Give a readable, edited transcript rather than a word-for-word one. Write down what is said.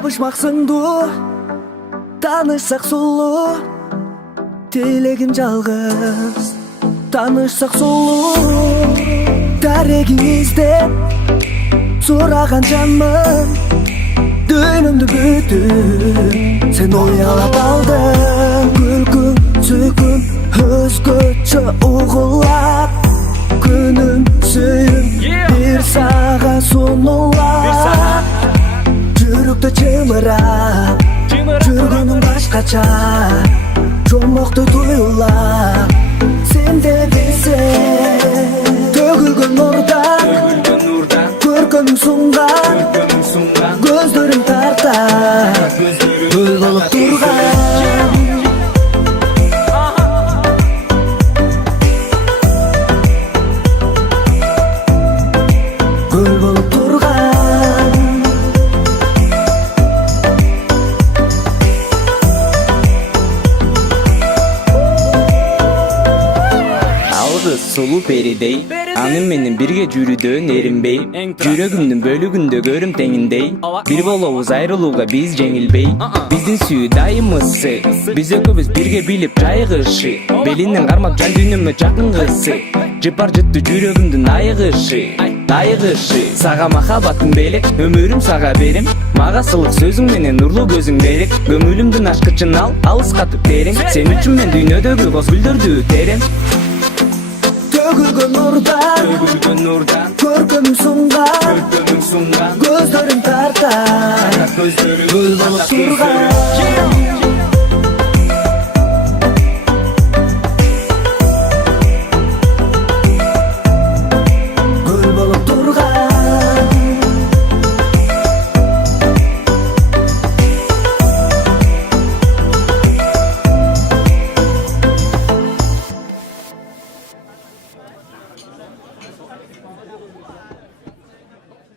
табышмак сыңдуу, таанышсак сулуу, тилегим жалгыз. Таанышсак сулуу, дарегиң издеп сураган жанмын. Дүйнөмдү бүтүп сен уялап алдың. Күлкүң сүйкүм өзгөчө угулат. Күнүм сүйүм бир сага сунулат. Жүрөктө чымырап жүргөнүң башкача, жомокту туюлап сен де билсең. Төгүлгөн нурдан көркөмүң сунган, көздөрүң тарта гүл болуп турган. Гүл болуп турган. Алгыз сулуу перидей, анын менен бирге жүрүүдөн эринбей, жүрөгүмдүн бөлүгүндө көрүм теңиндей. Бир болобуз айрылууга биз жеңилбей, биздин сүйүү дайым ысы, биз экөөбүз бирге билип жайгышы. Белинден кармап жан дүйнөмө жакын кызсы, жыпар жыттуу жүрөгүмдүн айыгышы. Сага махаббатым белек, өмүрүм сага берем. Мага сылык сөзүң менен нурлуу көзүң берек. Көңүлүмдүн ачкычын ал, алыскатып терең. Сен үчүн мен дүйнөдөгү боз гүлдөрдү терем. Төгүлгөн нурдан көркөмүң сунган, көздөрүң тарта гүл болуп турган.